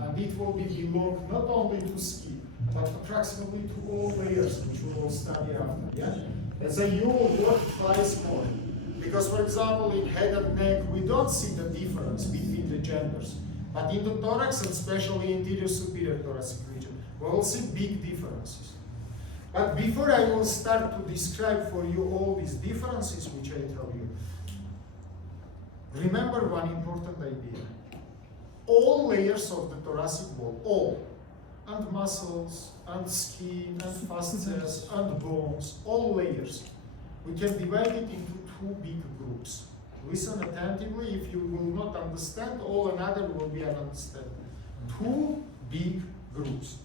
And it will belong not only to skin, but approximately to all layers, which we will study after. Yeah? Let's say you will work twice more. Because, for example, in head and neck, we don't see the difference between the genders. But in the thorax, and especially anterior superior thoracic region, we will see big differences. But before I will start to describe for you all these differences which I tell you, remember one important idea. All layers of the thoracic wall, all, and muscles, and skin, and fascias, and bones, all layers, we can divide it into two big groups. Listen attentively. If you will not understand, all another will be ununderstandable. Two big groups.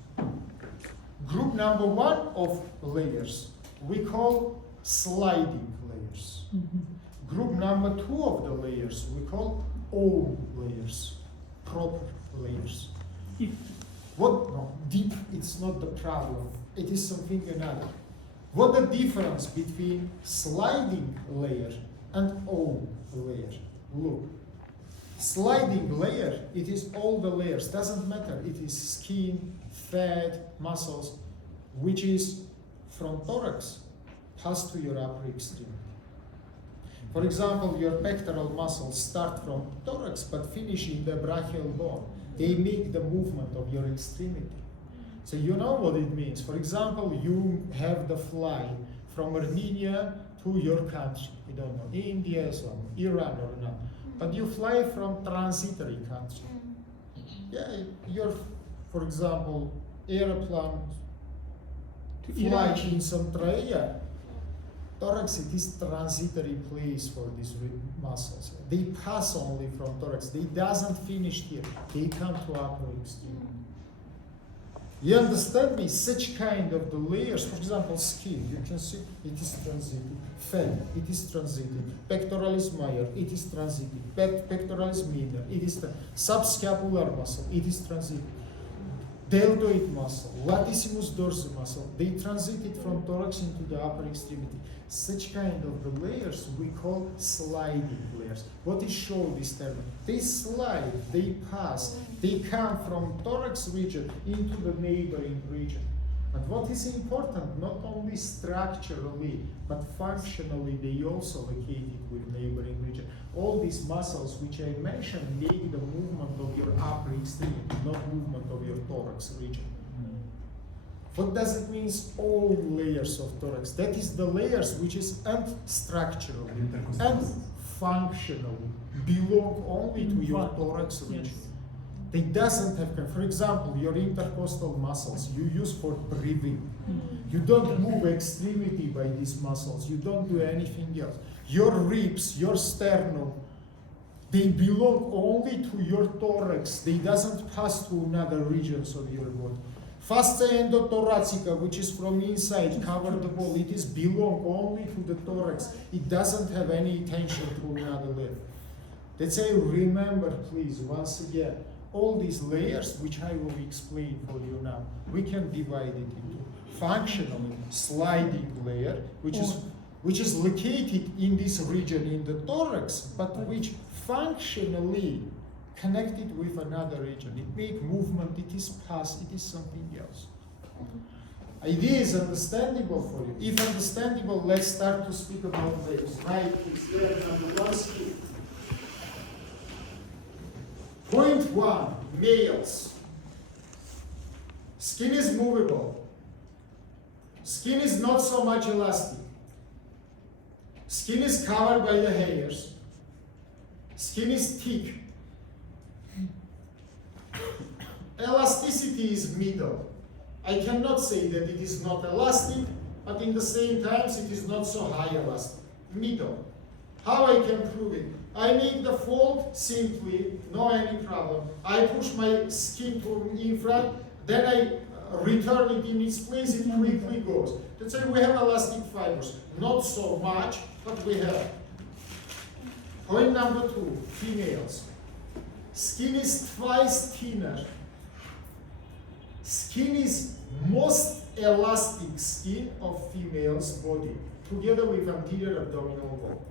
Group number one of layers we call sliding layers. Group number two of the layers we call own layers, proper layers. What? No, deep, it's not the problem. It is something another. What the difference between sliding layer and own layer? Look, sliding layer, it is all the layers, doesn't matter. It is skin, fat, muscles, which is from thorax, pass to your upper extremity. For example, your pectoral muscles start from thorax, but finish in the brachial bone. They make the movement of your extremity. So you know what it means. For example, you have the fly from Armenia to your country. You don't know, India, some Iran or not. But you fly from transitory country. Yeah, you're, for example, airplane fly in Centralia. Thorax, it is transitory place for these muscles. They pass only from thorax. They doesn't finish here. They come to upper extremity. You understand me? Such kind of the layers, for example, skin, you can see it is transiting. Fat, it is transiting. Pectoralis major, it is transiting. Pectoralis minor, it is subscapular muscle, it is transiting. Deltoid muscle, latissimus dorsi muscle, they transited from thorax into the upper extremity. Such kind of the layers we call sliding layers. What is shown this term? They slide, they pass, they come from thorax region into the neighboring region. And what is important, not only structurally, but functionally, they also located with neighboring region. All these muscles which I mentioned make the movement of your upper extremity, not movement of your thorax region. What does it mean, all layers of thorax? That is the layers which is and structurally and functionally belong only to your thorax region. They doesn't have, for example, your intercostal muscles you use for breathing. You don't move extremity by these muscles. You don't do anything else. Your ribs, your sternum, they belong only to your thorax. They doesn't pass to another regions of your body. Fascia endothoracica, which is from inside, cover the wall. It is belong only to the thorax. It doesn't have any tension to another layer. Let's say, remember, please, once again, all these layers, which I will explain for you now, we can divide it into functional sliding layer, which is located in this region in the thorax, but which functionally connected with another region. It makes movement, it is pass, it is something else. Idea is understandable for you. If understandable, let's start to speak about layers. Right, it's there, number one skill. Point one, males. Skin is movable. Skin is not so much elastic. Skin is covered by the hairs. Skin is thick. Elasticity is middle. I cannot say that it is not elastic, but in the same time it is not so high elastic. Middle. How I can prove it? I make the fold simply, no any problem. I push my skin to in front, then I return it in its place, it quickly goes. Let's say we have elastic fibers. Not so much, but we have. Point number two, females. Skin is twice thinner. Skin is most elastic skin of female's body, together with anterior abdominal wall.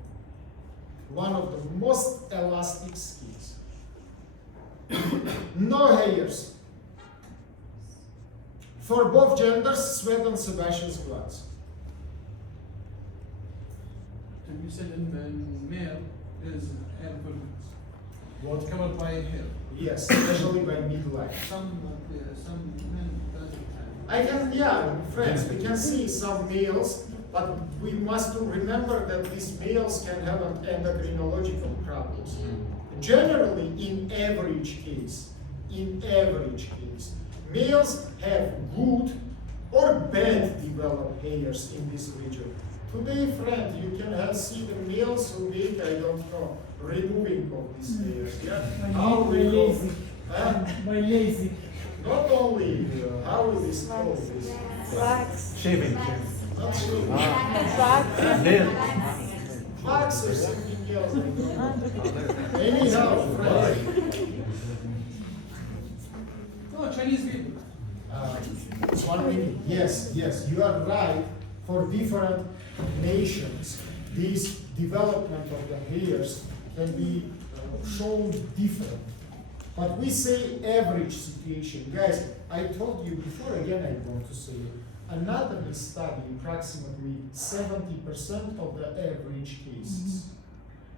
One of the most elastic skins. No hairs. For both genders, sweat and sebaceous glands. And you said in male is hair follicles. What? Covered by hair. Yes, especially by midlife. Some men doesn't have. I can, yeah, friends, we can see some males, but we must remember that these males can have an endocrinological problems. Generally, in average case, males have good or bad developed hairs in this region. Today, friend, you can see the males who make, I don't know, removing of these hairs. Yeah? How we lazy. Huh? By lazy. Not only, how will this call this? Wax. Shaving. Not sure. Wax or something else, I don't know. Anyhow, friend. No, Chinese people. 1 minute. Yes, you are right. For different nations, this development of the hairs can be shown different. But we say average situation. Guys, I told you before, again I want to say it. Anatomy study approximately 70% of the average cases.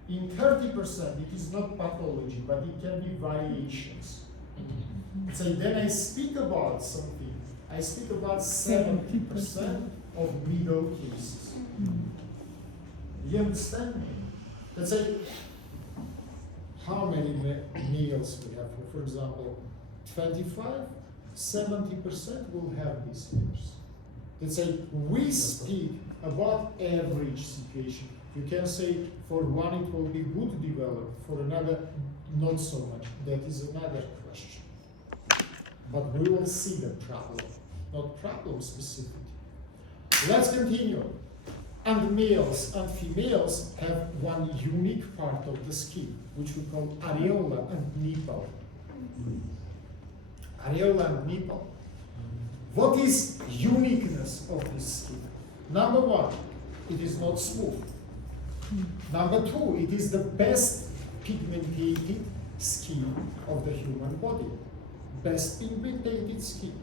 In 30%, it is not pathology, but it can be variations. So then I speak about something. I speak about 70% of middle cases. You understand me? Let's say how many males we have. For example, 25, 70% will have these hairs. Let's say we speak about average situation. You can say for one it will be good developed, for another not so much. That is another question. But we will see the problem, not problem specific. Let's continue. And males and females have one unique part of the skin, which we call areola and nipple. Areola and nipple. What is uniqueness of this skin? Number one, it is not smooth. Number two, it is the best pigmented skin of the human body. Best pigmented skin.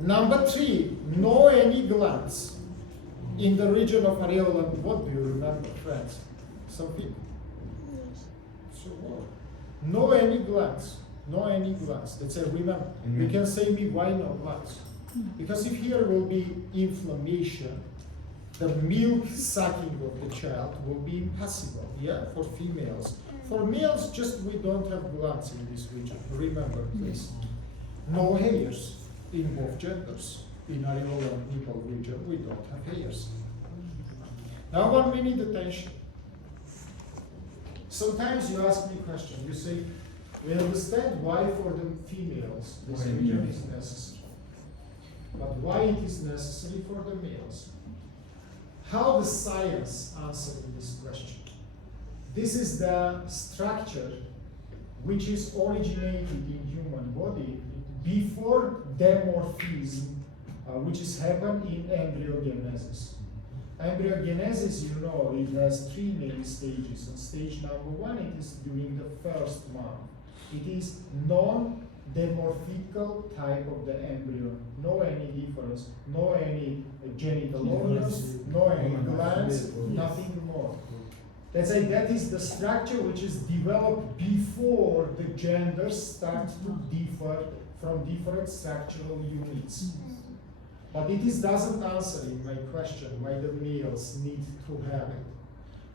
Number three, no any glands. In the region of areola, what do you remember, friends? Some people. So what? No any glands. No any glands. Let's say, remember. You can say me, why no glands? Because if here will be inflammation, the milk sucking of the child will be impossible, yeah, for females. For males, just we don't have glands in this region. Remember, please. No hairs in both genders. In areola and nipple region, we don't have hairs. Now 1 minute attention. Sometimes you ask me a question. You say, we understand why for the females this region is necessary. But why it is necessary for the males? How the science answers this question? This is the structure which is originated in human body before dimorphism, which is happened in embryogenesis. Embryogenesis, you know, it has three main stages. And stage number one, it is during the first month. It is non-dimorphical type of the embryo. No any difference, no any genital organs, no any glands, nothing more. Let's say that is the structure which is developed before the genders start to differ from different structural units. But it doesn't answer in my question why the males need to have it.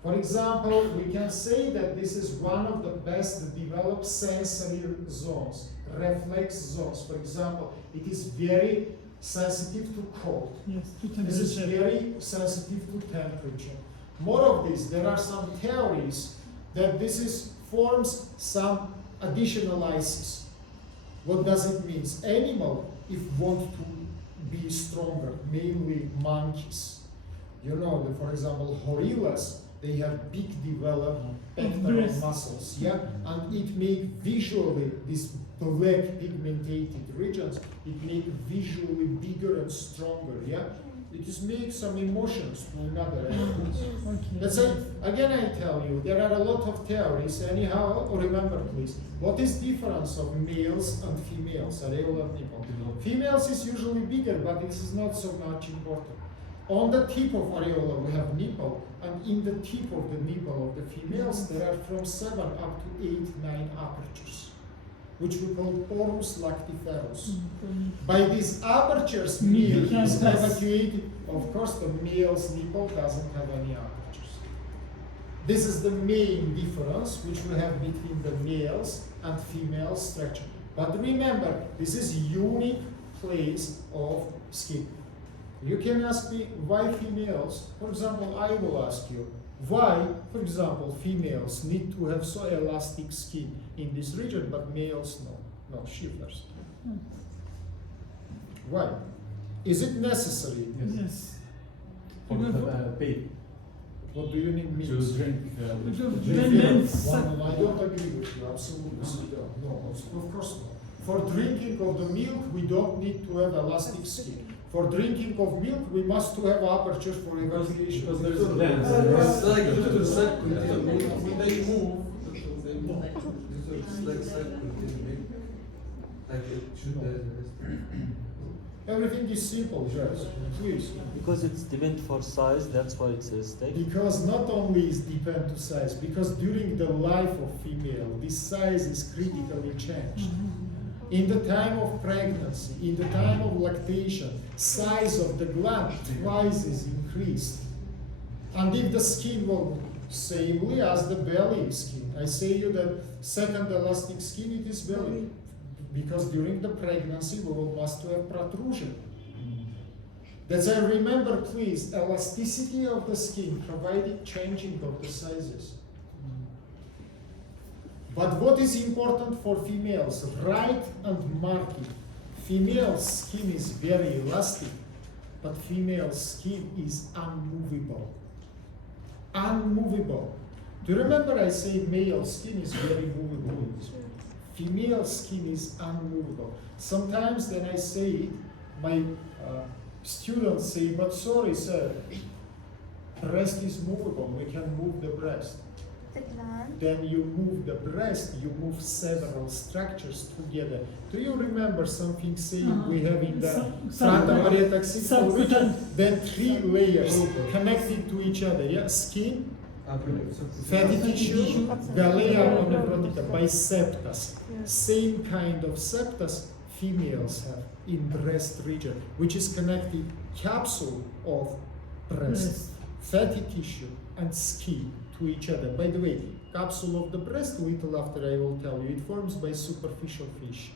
For example, we can say that this is one of the best developed sensory zones, reflex zones. For example, it is very sensitive to cold. Yes, to This is temperature. very sensitive to temperature. More of this, there are some theories that this forms some additional ices. What does it mean? Animal, if want to be stronger, mainly monkeys. You know, for example, gorillas, they have big developed pectoral breasts. muscles, yeah? And it make visually, these black pigmented regions, it make visually bigger and stronger, yeah? It is make some emotions to another. Okay. Let's say, again I tell you, there are a lot of theories. Anyhow, remember please, what is difference of males and females? Areolar nipple. Females is usually bigger, but this is not so much important. On the tip of areola we have nipple, and in the tip of the nipple of the females there are from 7 up to 8, 9 apertures, which we call porus lactiferus. By these apertures, milk is evacuated. Of course, the male's nipple doesn't have any apertures. This is the main difference which we have between the males and female structure. But remember, this is unique place of skin. You can ask me why females, for example, I will ask you, why, for example, females need to have so elastic skin in this region, but males no, not shivers. Why? Is it necessary? Yes. For baby. What do you need me To drink. Because Drink then milk. it's No, I don't agree with you, absolutely. No, of course not. For drinking of the milk, we don't need to have elastic skin. For drinking of milk, we must to have apertures for evacuation. Because there's a gland. It's like the circle. When they move, they move. It's like circle. Like it should. Everything is simple, yes, please. Because it's depend for size, that's why it's a steak. Because not only is depend to size, because during the life of female, this size is critically changed. In the time of pregnancy, in the time of lactation, size of the gland twice is increased. And if the skin will, samely as the belly skin, I say you that second elastic skin, it is belly. Because during the pregnancy, we will must have protrusion. That's I remember, please, elasticity of the skin provided changing of the sizes. But what is important for females, right and marking. Female skin is very elastic, but female skin is unmovable. Unmovable. Do you remember I say male skin is very movable? Female skin is unmovable. Sometimes when I say it, my students say, but sorry sir, breast is movable, we can move the breast. Then you move the breast, you move several structures together. Do you remember something saying we have in the frontal region? Then 3 layers connected to each other, yeah? Skin, fatty tissue, galea nephrotica, biceptus. Same kind of septus females have in breast region, which is connected capsule of breast, fatty tissue and skin to each other. By the way, capsule of the breast, little after I will tell you, it forms by superficial fish.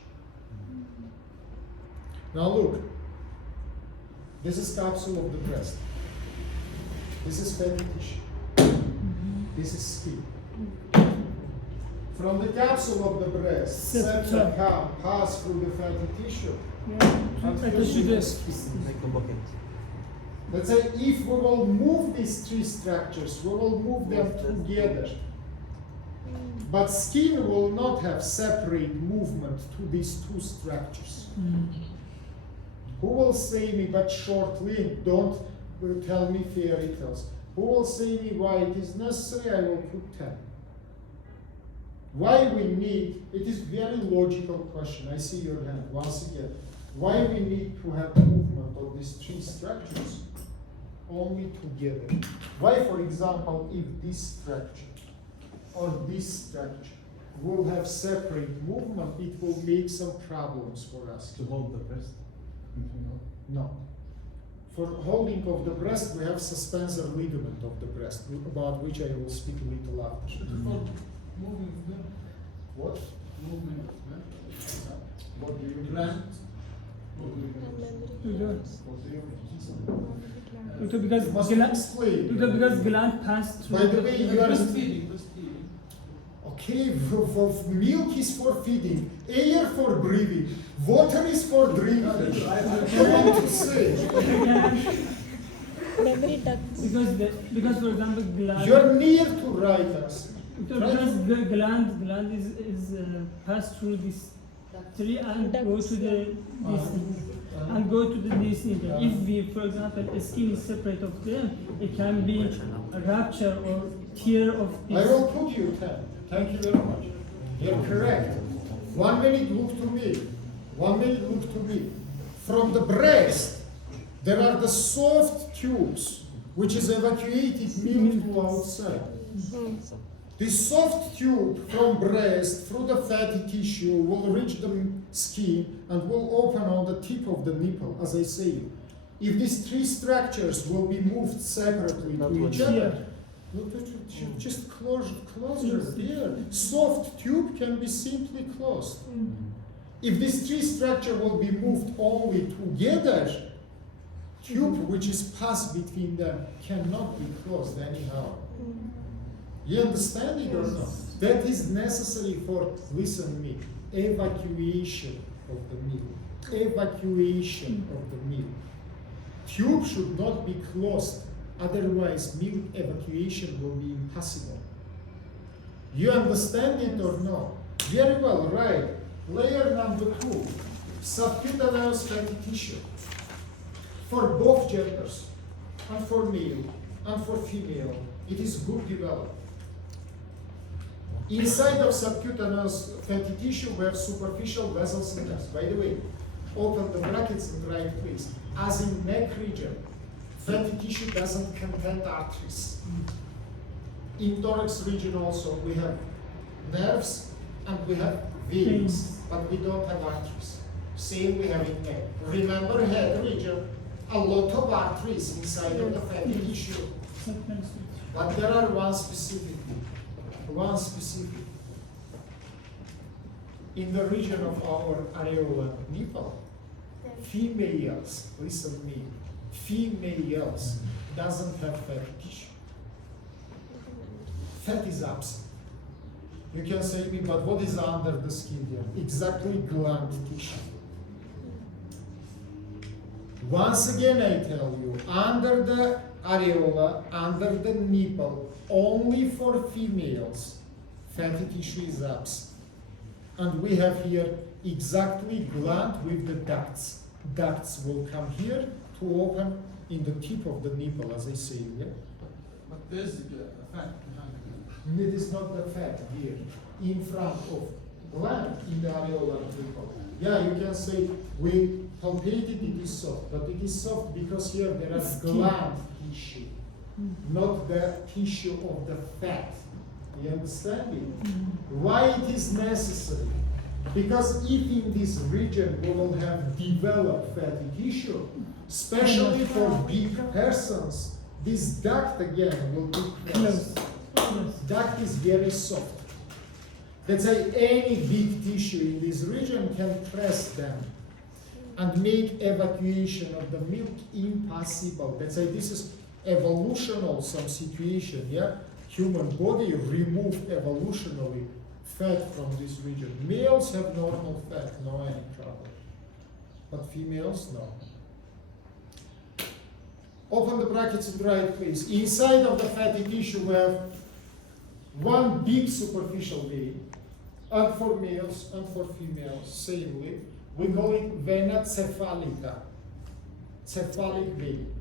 Now look, this is capsule of the breast. This is fatty tissue. This is skin. From the capsule of the breast, septa can pass through the fatty tissue. And fuse with the skin. Like a bucket. Let's say if we will move these 3 structures, we will move them together. But skin will not have separate movement to these 2 structures. Who will say me, but short link, don't tell me fairy tales. Who will say me why it is necessary? I will put 10. Why we need, it is very logical question. I see your hand once again. Why we need to have movement of these 3 structures only together? Why, for example, if this structure or this structure will have separate movement, it will make some problems for us. To hold the breast. No. For holding of the breast, we have suspensor ligament of the breast, about which I will speak a little after. Moving of them. What? Movement of them. What do you mean? Gland. What do you mean? Because Must gland, explain. because gland passed through. By the way, you are Breastfeeding. okay. For milk is for feeding, air for breathing, water is for drinking. What do you want to say? Memory ducts. Because for example gland. You're near to right answer. Because the gland is passed through this 3 and go to the this. and go to the this nipple. If we, for example, a skin is separate of them, it can be a rupture or tear of I this. will put you 10. Thank you very much. You're correct. 1 minute, look to me. 1 minute, look to me. From the breast, there are the soft tubes, which is evacuated milk to outside. This soft tube from breast through the fatty tissue will reach the skin and will open on the tip of the nipple, as I say. If these three structures will be moved separately Not to one each here. other, just closer, there. Soft tube can be simply closed. If these three structures will be moved only together, tube which is passed between them cannot be closed anyhow. You understand it or not? That is necessary for, listen to me, evacuation of the milk. Evacuation of the milk. Tube should not be closed, otherwise milk evacuation will be impossible. You understand it or not? Very well, right. Layer number 2, subcutaneous fatty tissue. For both genders, and for male, and for female, it is good developed. Inside of subcutaneous fatty tissue, we have superficial vessels and nerves. By the way, open the brackets and write please. As in neck region, fatty tissue doesn't contain arteries. In thorax region also, we have nerves and we have veins, but we don't have arteries. Same we have in neck. Remember head region, a lot of arteries inside of the fatty tissue. But there are one specific. In the region of our areola nipple, females, listen to me, females doesn't have fatty tissue. Fat is absent. You can say to me, but what is under the skin here? Exactly gland tissue. Once again I tell you, under the areola, under the nipple, only for females, fatty tissue is absent. And we have here exactly gland with the ducts. Ducts will come here to open in the tip of the nipple, as I say, yeah? But there's a fat behind it. It is not the fat here, in front of gland in the areolar nipple. Yeah, you can say we palpated it is soft, but it is soft because here there is gland tissue, not the tissue of the fat. You understand it? Why it is necessary? Because if in this region we will have developed fatty tissue, especially for big persons, this duct again will be closed. Duct is very soft. Let's say any big tissue in this region can press them and make evacuation of the milk impossible. Let's say this is evolutional some situation, yeah? Human body removed evolutionally fat from this region. Males have normal fat, no any trouble. But females, no. Open the brackets and write please. Inside of the fatty tissue we have one big superficial vein, and for males and for females, samely. We call it vena cephalica, cephalic vein.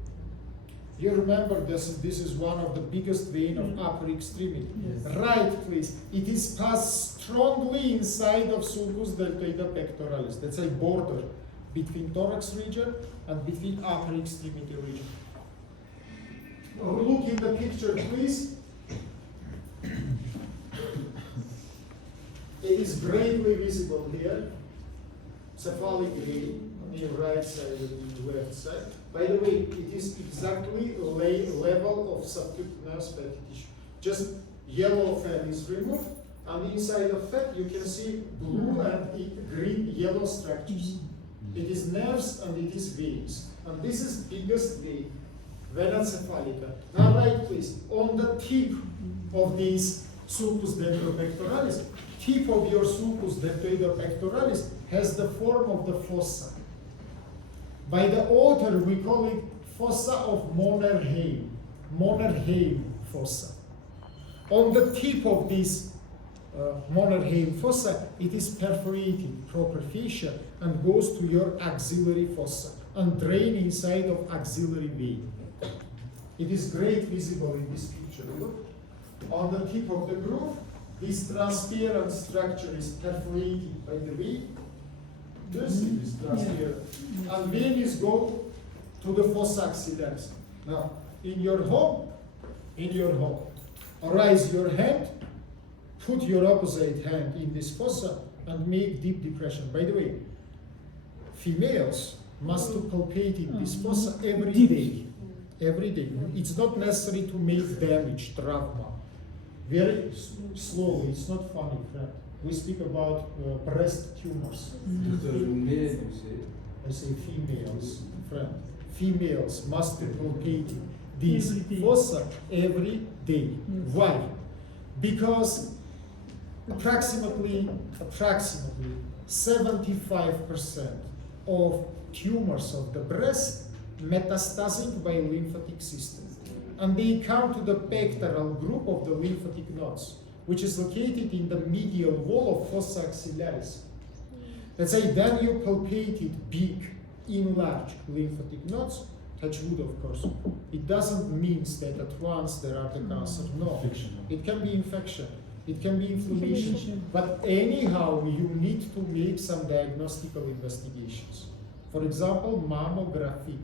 You remember this is one of the biggest vein of upper extremity. Yes. Right, please. It is passed strongly inside of sulcus deltoida pectoralis. That's a border between thorax region and between upper extremity region. Look in the picture, please. It is greatly visible here. Cephalic vein on the right side and the left side. By the way, it is exactly level of subcutaneous fatty tissue. Just yellow fat is removed, and inside of fat you can see blue and green, yellow structures. It is nerves and it is veins. And this is biggest vein, vena cephalica. Now write please, on the tip of this sulcus deltoidopectoralis, tip of your sulcus deltoidopectoralis has the form of the fossa. By the author, we call it fossa of Mannerheim fossa. On the tip of this Mannerheim fossa, it is perforated, proper fascia, and goes to your axillary fossa and drain inside of axillary vein. It is great visible in this picture. Look, on the tip of the groove, this transparent structure is perforated by the vein. Do you see this transparent? And veins go to the fossa axillaris. Now, in your home, raise your hand, put your opposite hand in this fossa and make deep depression. By the way, females must palpate in this fossa every day. Every day. It's not necessary to make damage, trauma. Very slowly, it's not funny, friend. We speak about breast tumors. I say females, friend. Females must palpate this fossa every day. Why? Because approximately 75% of tumors of the breast metastatic by lymphatic system. And they come to the pectoral group of the lymphatic nodes, which is located in the medial wall of fossa axillaris. Let's say then you palpated big, enlarged lymphatic nodes, touch wood of course. It doesn't mean that at once there are the cancer. No, it can be infection, it can be inflammation. But anyhow, you need to make some diagnostical investigations. For example, mammography.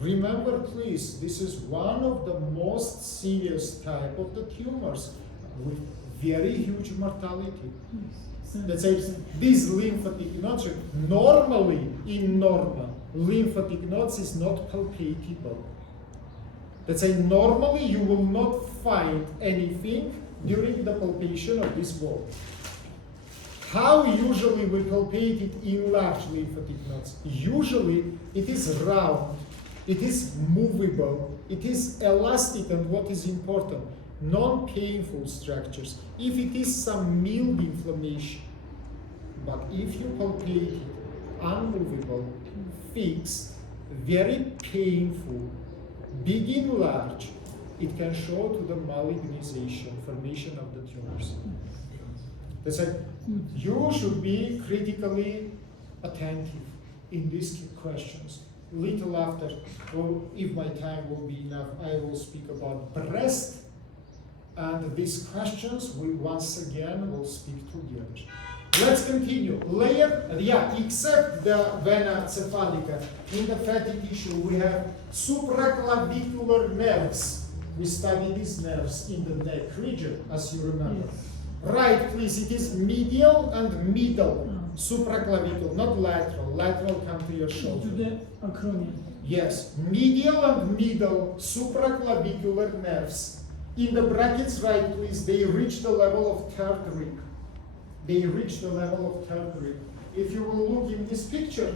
Remember please, this is one of the most serious type of the tumors with very huge mortality. Let's say these lymphatic nodes, normally in normal, lymphatic nodes is not palpatable. Let's say normally you will not find anything during the palpation of this wall. How usually we palpate it in large lymphatic nodes? Usually it is round, it is movable, it is elastic, and what is important, non-painful structures. If it is some mild inflammation, but if you palpate it unmovable, fixed, very painful, big and large, it can show to the malignization, formation of the tumors. That's why you should be critically attentive in these questions. Little after, well, if my time will be enough, I will speak about breast, and these questions we once again will speak together. Let's continue. Layer, except the vena cephalica, in the fatty tissue we have supraclavicular nerves. We study these nerves in the neck region, as you remember. Yes. Right, please, it is medial and middle supraclavicular, not lateral. Lateral come to your shoulder. To the acromion. Yes, medial and middle supraclavicular nerves. In the brackets, right, please, they reach the level of third rib. They reach the level of third rib. If you will look in this picture,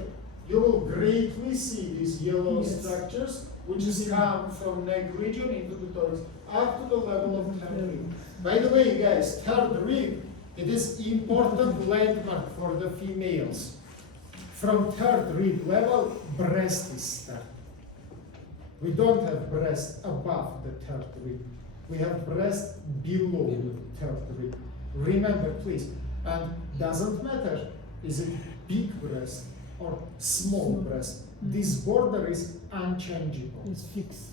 you will greatly see these yellow structures, which is come from neck region into the thorax, up to the level of third rib. By the way, guys, third rib, it is important landmark for the females. From third rib level, breast is started. We don't have breast above the third rib. We have breast below third rib. Remember, please, and doesn't matter, is it big breast or small breast? This border is unchangeable. It's fixed.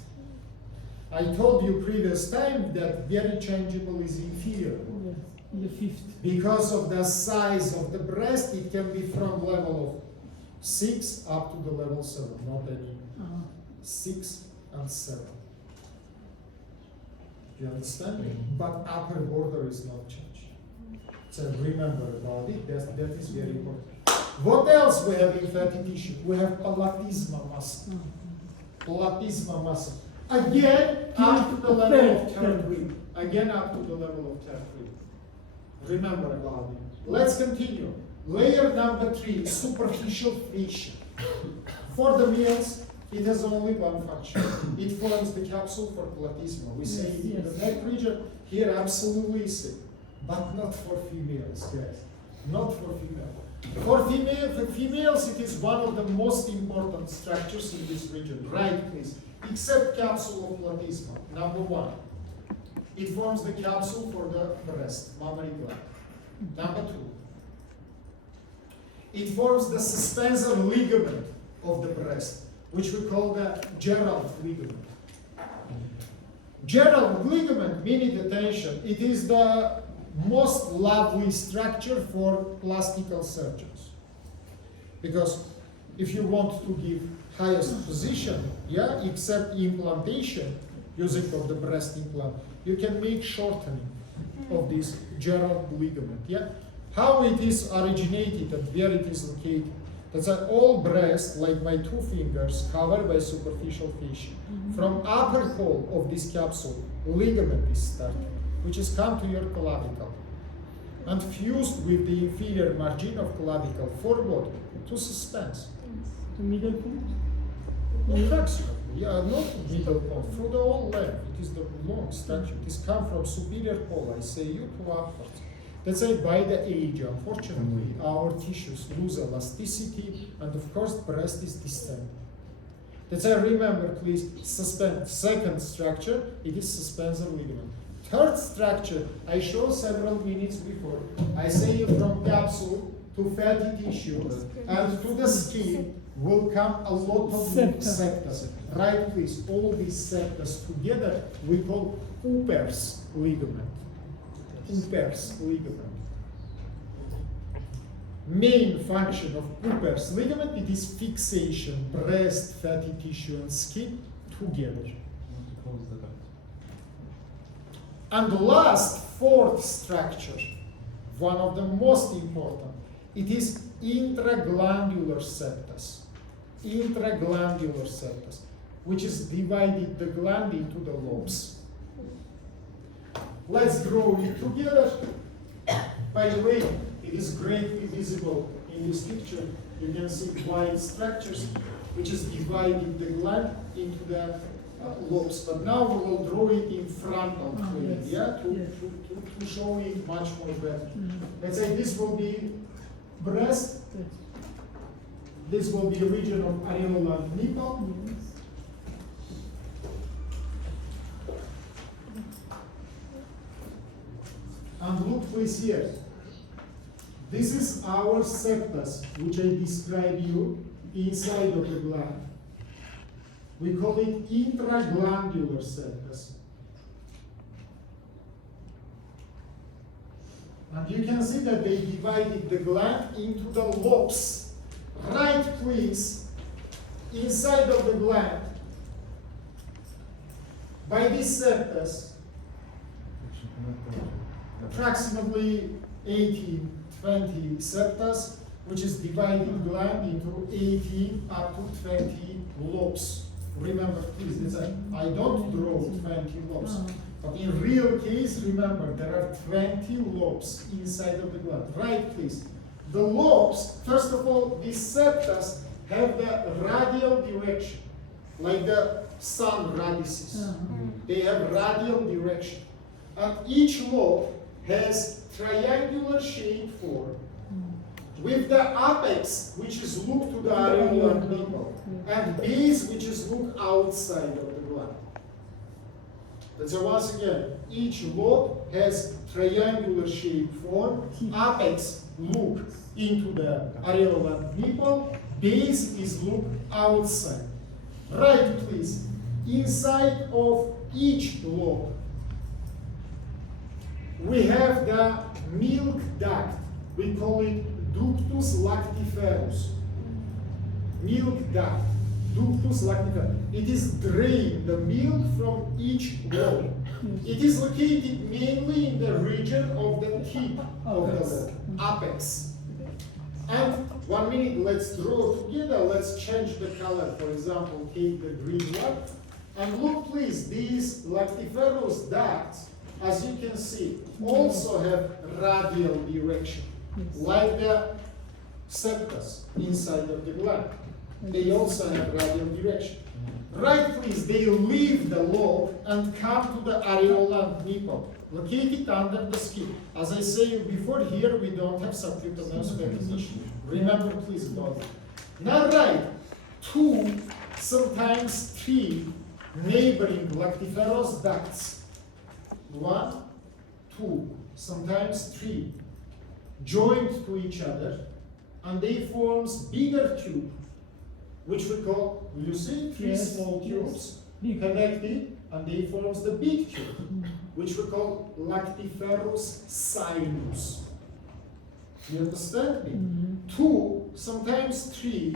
I told you previous time that very changeable is inferior. Yes, the fifth. Because of the size of the breast, it can be from level of 6 up to the level 7, not any 6 and 7. Do you understand? But upper border is not changed. So remember about it, that is very important. What else we have in fatty tissue? We have platysma muscle. Platysma muscle. Again, up to the level of third rib. Again, up to the level of third rib. Remember about it. Let's continue. Layer number 3, superficial fascia. For the males, it has only one function. It forms the capsule for platysma. We say it in the neck region, here absolutely sick. But not for females, guys. Not for females. For females, it is one of the most important structures in this region. Right, please. Except capsule of platysma, number 1. it forms the capsule for the breast, mammary gland. Number 2, it forms the suspensor ligament of the breast, which we call the Gerald ligament. Gerald ligament, meaning attention, it is the most lovely structure for plastical surgeons. Because if you want to give highest position, yeah, except implantation, using of the breast implant, you can make shortening of this Gerald ligament, yeah. How it is originated and where it is located. That's why all breast, like my 2 fingers, covered by superficial fascia. From upper hole of this capsule, ligament is started, which is come to your clavicle and fused with the inferior margin of clavicle forward to suspense. The middle point? Approximately, yeah, not middle point, through the whole length. It is the long structure. It is come from superior pole, I say you, to upwards. That's why by the age, unfortunately, our tissues lose elasticity, and of course, breast is distended. That's why remember, please, second structure, it is suspensor ligament. Third structure, I showed several minutes before. I say you from capsule to fatty tissue and to the skin will come a lot of septa. Right, please, all these septas together we call Cooper's ligament. Cooper's ligament. Main function of Cooper's ligament, it is fixation, breast, fatty tissue and skin together. And the last, fourth structure, one of the most important, it is intraglandular septus. Intraglandular septus, which is divided the gland into the lobes. Let's draw it together. By the way, it is greatly visible in this picture. You can see wide structures, which is dividing the gland into the lobes. But now we will draw it in frontal plane, yes. yeah, to show it much more better. Let's say this will be breast. This will be a region of areola and nipple. And look please here. This is our septus, which I described you inside of the gland. We call it intraglandular septus. And you can see that they divided the gland into the lobes. Right, please, inside of the gland, by this septus, approximately 18, 20 septus, which is dividing gland into 18 up to 20 lobes. Remember, please, I don't draw 20 lobes. But in real case, remember, there are 20 lobes inside of the gland. Right, please. The lobes, first of all, these septus have the radial direction, like the sun radices. They have radial direction. And each lobe has triangular shaped form with the apex, which is look to the areolar nipple, and base, which is look outside of the gland. So once again, each lobe has triangular shaped form, apex look into the areolar nipple, base is look outside. Right, please. Inside of each lobe, we have the milk duct. We call it ductus lactiferus. Milk duct. Ductus lactiferus. It is drain the milk from each lobe. It is located mainly in the region of the tip of the lobe, apex. And 1 minute, let's draw together. Let's change the color. For example, take the green one. And look, please, these lactiferous ducts, as you can see, also have radial direction, like the septus inside of the gland. They also have radial direction. Right, please, they leave the lobe and come to the areolar nipple, located under the skin. As I said before, here we don't have subcutaneous tissue. Remember, please, about it. Now, right, 2, sometimes 3 neighboring lactiferous ducts 1, 2, sometimes 3, joined to each other, and they forms bigger tube, which we call, you see, 3 Yes, small yes. tubes Big. connected, and they forms the big tube, which we call lactiferous sinus. You understand me? 2, sometimes 3,